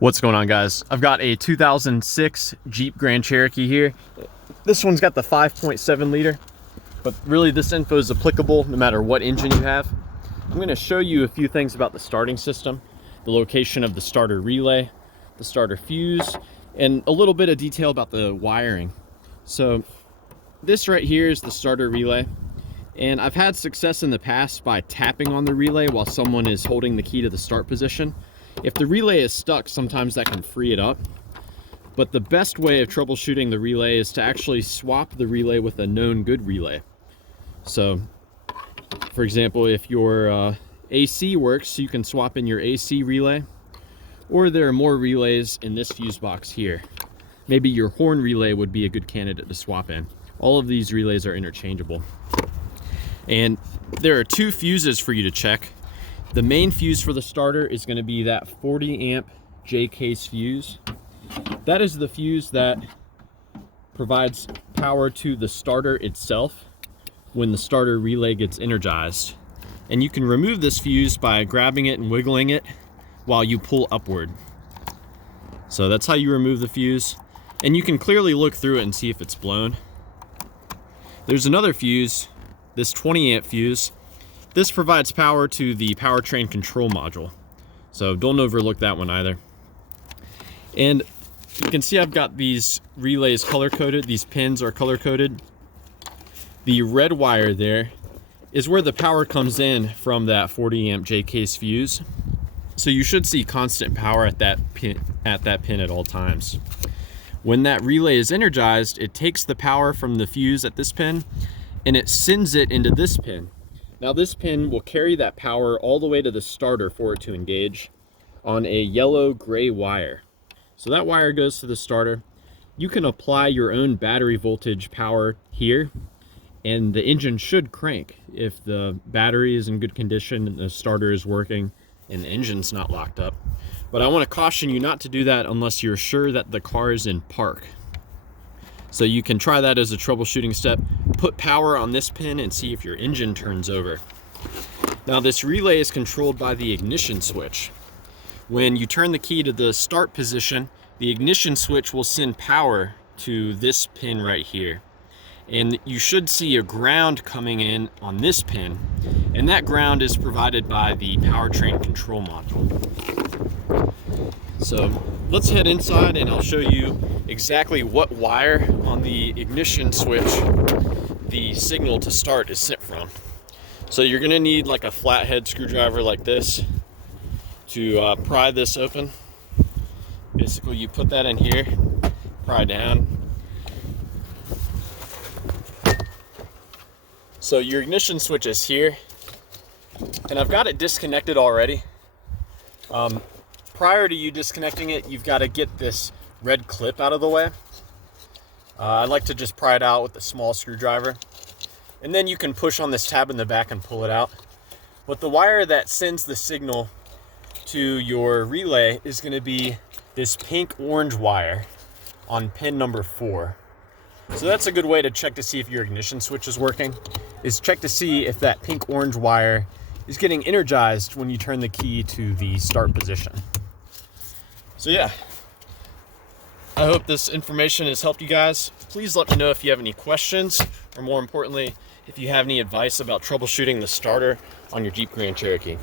What's going on, guys? I've got a 2006 Jeep Grand Cherokee here. This one's got the 5.7 liter, but really this info is applicable no matter what engine you have. I'm going to show you a few things about the starting system, the location of the starter relay, the starter fuse, and a little bit of detail about the wiring. So this right here is the starter relay, and I've had success in the past by tapping on the relay while someone is holding the key to the start position. If the relay is stuck, sometimes that can free it up. But the best way of troubleshooting the relay is to actually swap the relay with a known good relay. So, for example, if your AC works, you can swap in your AC relay. Or there are more relays in this fuse box here. Maybe your horn relay would be a good candidate to swap in. All of these relays are interchangeable. And there are two fuses for you to check. The main fuse for the starter is going to be that 40 amp J case fuse. That is the fuse that provides power to the starter itself when the starter relay gets energized. And you can remove this fuse by grabbing it and wiggling it while you pull upward. So that's how you remove the fuse. And you can clearly look through it and see if it's blown. There's another fuse, this 20 amp fuse. This provides power to the powertrain control module. So don't overlook that one either. And you can see I've got these relays color-coded. These pins are color-coded. The red wire there is where the power comes in from that 40 amp J case fuse. So you should see constant power at that pin at all times. When that relay is energized, it takes the power from the fuse at this pin and it sends it into this pin. Now this pin will carry that power all the way to the starter for it to engage on a yellow-gray wire. So that wire goes to the starter. You can apply your own battery voltage power here, and the engine should crank if the battery is in good condition and the starter is working and the engine's not locked up. But I want to caution you not to do that unless you're sure that the car is in park. So you can try that as a troubleshooting step. Put power on this pin and see if your engine turns over. Now this relay is controlled by the ignition switch. When you turn the key to the start position, the ignition switch will send power to this pin right here. And you should see a ground coming in on this pin, and that ground is provided by the powertrain control module. So let's head inside and I'll show you exactly what wire on the ignition switch the signal to start is sent from. So you're gonna need like a flathead screwdriver like this to pry this open. Basically you put that in here, pry down. So your ignition switch is here, and I've got it disconnected already. Prior to you disconnecting it, you've got to get this red clip out of the way. I like to just pry it out with a small screwdriver. And then you can push on this tab in the back and pull it out. But the wire that sends the signal to your relay is going to be this pink-orange wire on pin number 4. So that's a good way to check to see if your ignition switch is working, is check to see if that pink-orange wire is getting energized when you turn the key to the start position. So yeah, I hope this information has helped you guys. Please let me know if you have any questions, or more importantly, if you have any advice about troubleshooting the starter on your Jeep Grand Cherokee.